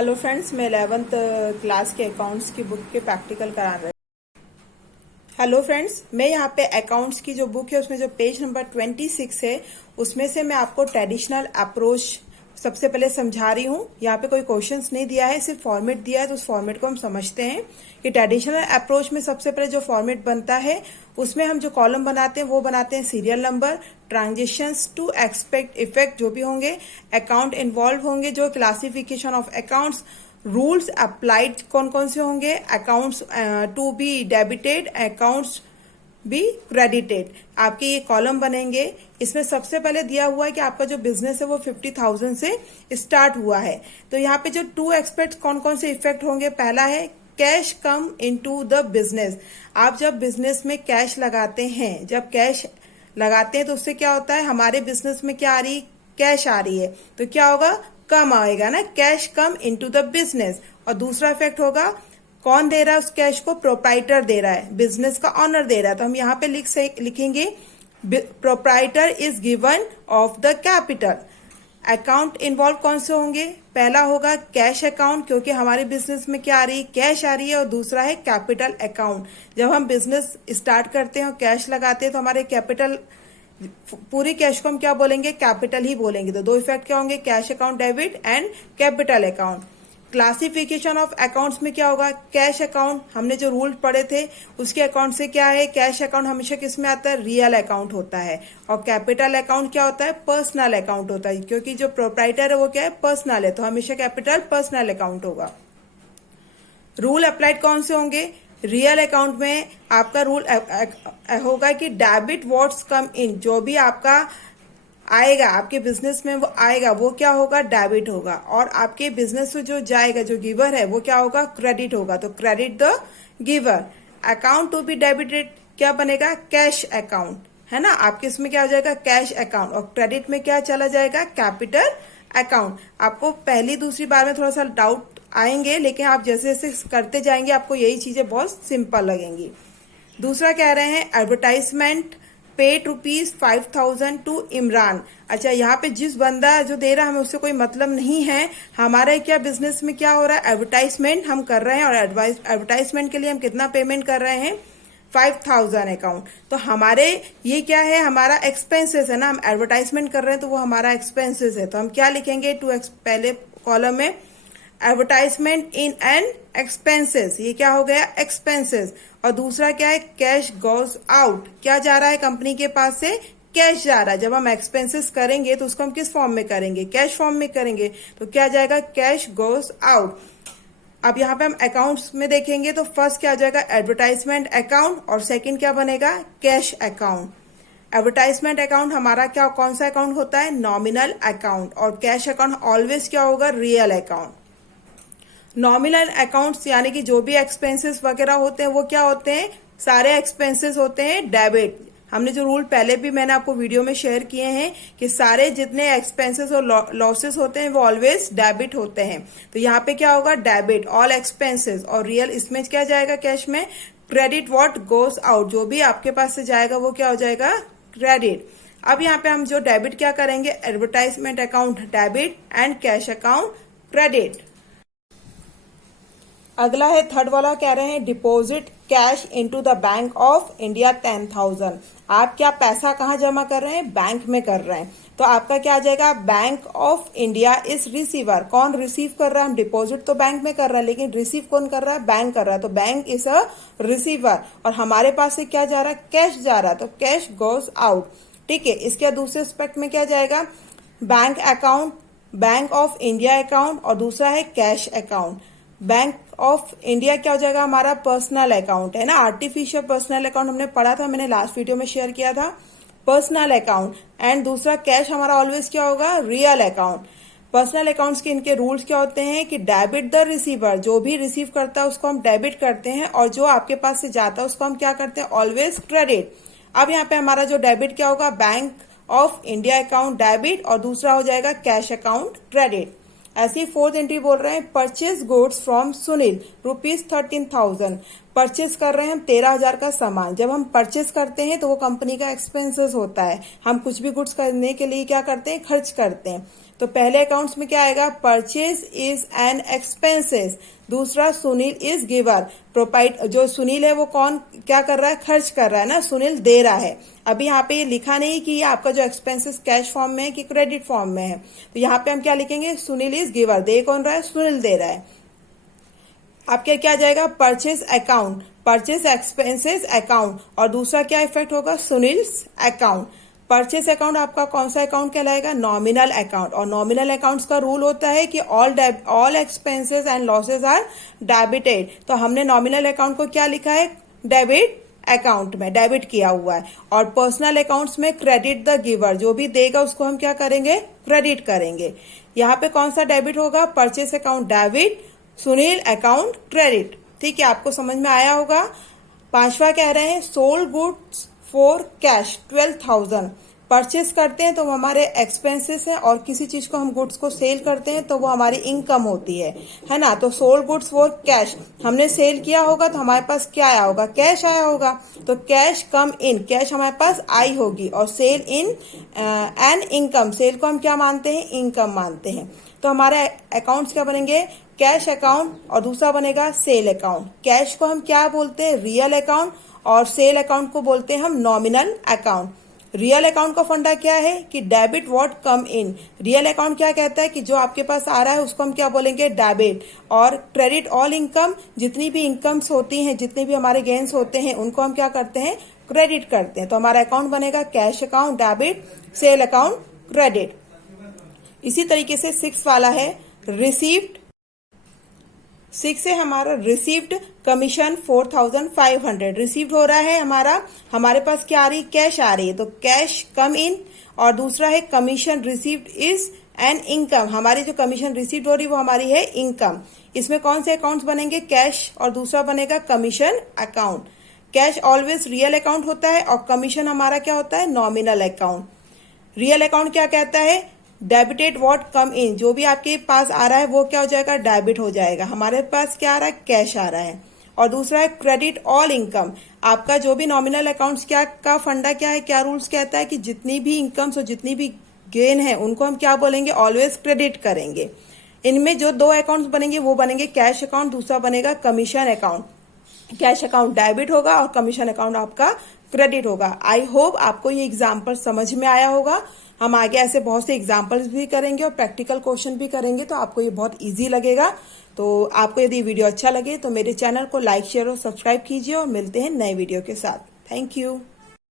Hello friends, मैं 11th class के accounts की बुक के प्रैक्टिकल करा रही हूँ। हेलो फ्रेंड्स, मैं यहाँ पे अकाउंट्स की जो बुक है उसमें जो पेज नंबर 26 है उसमें से मैं आपको ट्रेडिशनल अप्रोच सबसे पहले समझा रही हूँ। यहाँ पे कोई क्वेश्चंस नहीं दिया है, सिर्फ फॉर्मेट दिया है, तो उस फॉर्मेट को हम समझते हैं कि ट्रेडिशनल अप्रोच में सबसे पहले जो फॉर्मेट बनता है उसमें हम जो कॉलम बनाते हैं वो बनाते हैं serial number, transactions to expect effect जो भी होंगे, अकाउंट इन्वॉल्व होंगे, जो classification of accounts, rules applied कौन कौन से होंगे, accounts to be debited, accounts be credited, आपके ये कॉलम बनेंगे। इसमें सबसे पहले दिया हुआ है कि आपका जो बिजनेस है वो 50,000 से स्टार्ट हुआ है। तो यहाँ पे जो टू एक्सपेक्ट कौन कौन से इफेक्ट होंगे, पहला है cash come into the business. आप जब बिजनेस में कैश लगाते हैं, जब कैश लगाते हैं तो उससे क्या होता है, हमारे बिजनेस में क्या आ रही, कैश आ रही है, तो क्या होगा, कम आएगा ना, cash come into the business. और दूसरा इफेक्ट होगा, कौन दे रहा है उस कैश को, प्रोप्राइटर दे रहा है, बिजनेस का ऑनर दे रहा है। तो हम यहाँ पे लिखेंगे proprietor is given of the capital. Account involve कौन से होंगे, पहला होगा कैश अकाउंट, क्योंकि हमारे बिजनेस में क्या आ रही है, कैश आ रही है, और दूसरा है कैपिटल अकाउंट। जब हम बिजनेस स्टार्ट करते हैं और कैश लगाते हैं तो हमारे कैपिटल, पूरी कैश को हम क्या बोलेंगे, कैपिटल ही बोलेंगे। तो दो इफेक्ट क्या होंगे, cash account debit and capital account. Classification of accounts में क्या होगा, कैश अकाउंट, हमने जो रूल पढ़े थे उसके अकाउंट से क्या है, कैश अकाउंट हमेशा किस में आता है, रियल अकाउंट होता है। और कैपिटल अकाउंट क्या होता है, पर्सनल अकाउंट होता है, क्योंकि जो प्रोप्राइटर है वो क्या है, पर्सनल है, तो हमेशा कैपिटल पर्सनल अकाउंट होगा। रूल अप्लाइड कौन से होंगे, रियल अकाउंट में आपका रूल होगा कि डेबिट व्हाट्स कम इन, जो भी आपका आएगा आपके बिजनेस में वो आएगा वो क्या होगा, डेबिट होगा। और आपके बिजनेस में जो जाएगा, जो गिवर है वो क्या होगा, क्रेडिट होगा, तो credit the giver. Account to be debited क्या बनेगा, कैश अकाउंट, है ना, आपके इसमें क्या हो जाएगा, कैश अकाउंट। और क्रेडिट में क्या चला जाएगा, कैपिटल अकाउंट। आपको पहली दूसरी बार में थोड़ा सा डाउट आएंगे, लेकिन आप जैसे जैसे करते जाएंगे आपको यही चीजें बहुत सिंपल लगेंगी। दूसरा कह रहे हैं एडवर्टाइजमेंट पेड ₹5,000 टू इमरान। अच्छा, यहाँ पे जिस बंदा जो दे रहा है हमें उससे कोई मतलब नहीं है, हमारे क्या बिजनेस में क्या हो रहा है, एडवर्टाइजमेंट हम कर रहे हैं, और एडवर्टाइजमेंट के लिए हम कितना पेमेंट कर रहे हैं, 5,000 अकाउंट। तो हमारे ये क्या है, हमारा एक्सपेंसेस है ना, हम एडवर्टाइजमेंट कर रहे हैं तो वो हमारा एक्सपेंसेस है। तो हम क्या लिखेंगे, पहले कॉलम में एडवर्टाइजमेंट इन एंड एक्सपेंसेस, ये क्या हो गया, एक्सपेंसेस। और दूसरा क्या है, कैश गोज आउट, क्या जा रहा है कंपनी के पास से, कैश जा रहा है। जब हम एक्सपेंसेस करेंगे तो उसको हम किस फॉर्म में करेंगे, कैश फॉर्म में करेंगे, तो क्या जाएगा, कैश गोज आउट। अब यहाँ पे हम अकाउंट्स में देखेंगे तो फर्स्ट क्या आ जाएगा, एडवर्टाइजमेंट अकाउंट, और सेकंड क्या बनेगा, कैश अकाउंट। एडवर्टाइजमेंट अकाउंट हमारा क्या, कौन सा अकाउंट होता है, नॉमिनल अकाउंट, और कैश अकाउंट ऑलवेज क्या होगा, रियल अकाउंट। नॉमिनल अकाउंट्स यानी कि जो भी एक्सपेंसेस वगैरह होते हैं वो क्या होते हैं, सारे एक्सपेंसेस होते हैं डेबिट। हमने जो रूल पहले भी मैंने आपको वीडियो में शेयर किए हैं कि सारे जितने एक्सपेंसेस और लॉसेस होते हैं वो ऑलवेज डेबिट होते हैं। तो यहाँ पे क्या होगा, डेबिट ऑल एक्सपेंसेस, और रियल इसमें क्या जाएगा, कैश में क्रेडिट व्हाट गोज आउट, जो भी आपके पास से जाएगा वो क्या हो जाएगा, क्रेडिट। अब यहाँ पे हम जो डेबिट क्या करेंगे, advertisement account debit and cash account credit. अगला है थर्ड वाला, कह रहे हैं deposit cash into the bank of India 10,000। आप क्या पैसा कहाँ जमा कर रहे हैं, बैंक में कर रहे हैं, तो आपका क्या आ जाएगा, bank of India is receiver. कौन रिसीव कर रहा है, हम डिपॉजिट तो बैंक में कर रहा है लेकिन रिसीव कौन कर रहा है, बैंक कर रहा है, तो बैंक इज अ रिसीवर। और हमारे पास से क्या जा रहा है, कैश जा रहा है, तो कैश गोज आउट। ठीक है, इसके दूसरे एस्पेक्ट में क्या जाएगा, bank account, bank of India account, और दूसरा है cash account. Bank of India क्या हो जाएगा, हमारा पर्सनल अकाउंट है ना, आर्टिफिशियल पर्सनल अकाउंट हमने पढ़ा था, मैंने लास्ट वीडियो में शेयर किया था, पर्सनल अकाउंट। एंड दूसरा कैश हमारा ऑलवेज क्या होगा, रियल अकाउंट। पर्सनल अकाउंट्स के इनके रूल्स क्या होते हैं कि डेबिट द रिसीवर, जो भी रिसीव करता है उसको हम डेबिट करते हैं, और जो आपके पास से जाता है उसको हम क्या करते हैं, ऑलवेज क्रेडिट। अब यहाँ पे हमारा जो डेबिट क्या होगा, bank of India account debit, और दूसरा हो जाएगा कैश अकाउंट क्रेडिट। ऐसी फोर्थ एंट्री बोल रहे हैं purchase goods from Sunil ₹13,000। Purchase कर रहे हैं हम 13,000 का सामान। जब हम परचेज करते हैं तो वो कंपनी का एक्सपेंसेस होता है, हम कुछ भी गुड्स खरीदने के लिए क्या करते हैं, खर्च करते हैं। तो पहले अकाउंट्स में क्या आएगा, परचेज इज एन एक्सपेंसेस। दूसरा, सुनील इज गिवर। प्रोपाइट जो सुनील है वो कौन क्या कर रहा है, खर्च कर रहा है ना, सुनील दे रहा है। अभी यहाँ पे ये लिखा नहीं कि आपका जो एक्सपेंसेस कैश फॉर्म में है कि क्रेडिट फॉर्म में है, तो यहाँ पे हम क्या लिखेंगे, सुनील इज गिवर। दे कौन रहा है, सुनील दे रहा है। आपके क्या जाएगा, purchase account, purchase expenses account, और दूसरा क्या इफेक्ट होगा, सुनील्स अकाउंट। परचेस अकाउंट आपका कौन सा अकाउंट कहलाएगा, नॉमिनल अकाउंट। और नॉमिनल अकाउंट्स का रूल होता है कि all expenses and losses are debited. तो हमने नॉमिनल अकाउंट को क्या लिखा है, डेबिट अकाउंट में, डेबिट किया हुआ है। और पर्सनल अकाउंट्स में क्रेडिट द गिवर, जो भी देगा उसको हम क्या करेंगे, क्रेडिट करेंगे। यहाँ पे कौन सा डेबिट होगा, purchase account debit, Sunil account credit. ठीक है, आपको समझ में आया होगा। पांचवा कह रहे हैं, sold goods for cash 12,000। Purchase करते हैं तो वो हमारे एक्सपेंसेस हैं, और किसी चीज को हम गुड्स को सेल करते हैं तो वो हमारी इनकम होती है ना। तो सोल्ड गुड्स फॉर कैश, हमने सेल किया होगा तो हमारे पास क्या आया होगा, कैश आया होगा। तो कैश कम इन, कैश हमारे पास आई होगी। और sale in an income, sale को हम क्या मानते हैं, इनकम मानते हैं। तो हमारे अकाउंट्स क्या बनेंगे, कैश अकाउंट, और दूसरा बनेगा सेल अकाउंट। कैश को हम क्या बोलते हैं, रियल अकाउंट, और सेल अकाउंट को बोलते हैं हम नॉमिनल अकाउंट। रियल अकाउंट का फंडा क्या है कि debit what come in. Real account क्या कहता है कि जो आपके पास आ रहा है उसको हम क्या बोलेंगे, डेबिट। और क्रेडिट ऑल इनकम, जितनी भी इनकम्स होती हैं, जितने भी हमारे गेन्स होते हैं, उनको हम क्या करते हैं, क्रेडिट करते हैं। तो हमारा अकाउंट बनेगा cash account debit, sale account credit. इसी तरीके से 6 वाला है रिसीव्ड। 6 है हमारा रिसीव्ड कमीशन 4,500। रिसीव्ड हो रहा है हमारे पास क्या आ रही, कैश आ रही है, तो कैश कम इन। और दूसरा है commission received is an income, हमारी जो कमीशन रिसीव्ड हो रही है वो हमारी है इनकम। इसमें कौन से अकाउंट्स बनेंगे, कैश, और दूसरा बनेगा commission account. Cash always real account होता है, और कमीशन हमारा क्या होता है, नॉमिनल अकाउंट। रियल अकाउंट क्या कहता है, डेबिटेड व्हाट कम इन, जो भी आपके पास आ रहा है वो क्या हो जाएगा, डेबिट हो जाएगा। हमारे पास क्या आ रहा है, कैश आ रहा है। और दूसरा है क्रेडिट ऑल इनकम, आपका जो भी नॉमिनल अकाउंट्स क्या का फंडा क्या है, क्या रूल्स कहता है कि जितनी भी इनकम्स और जितनी भी गेन है उनको हम क्या बोलेंगे, ऑलवेज क्रेडिट करेंगे। इनमें जो 2 अकाउंट्स बनेंगे वो बनेंगे कैश अकाउंट, दूसरा बनेगा commission account. Cash account debit होगा और कमीशन अकाउंट आपका क्रेडिट होगा। आई होप आपको ये एग्जाम्पल समझ में आया होगा। हम आगे ऐसे बहुत से एग्जाम्पल्स भी करेंगे और प्रैक्टिकल क्वेश्चन भी करेंगे, तो आपको ये बहुत इजी लगेगा। तो आपको यदि वीडियो अच्छा लगे तो मेरे चैनल को लाइक, शेयर और सब्सक्राइब कीजिए, और मिलते हैं नए वीडियो के साथ। Thank you.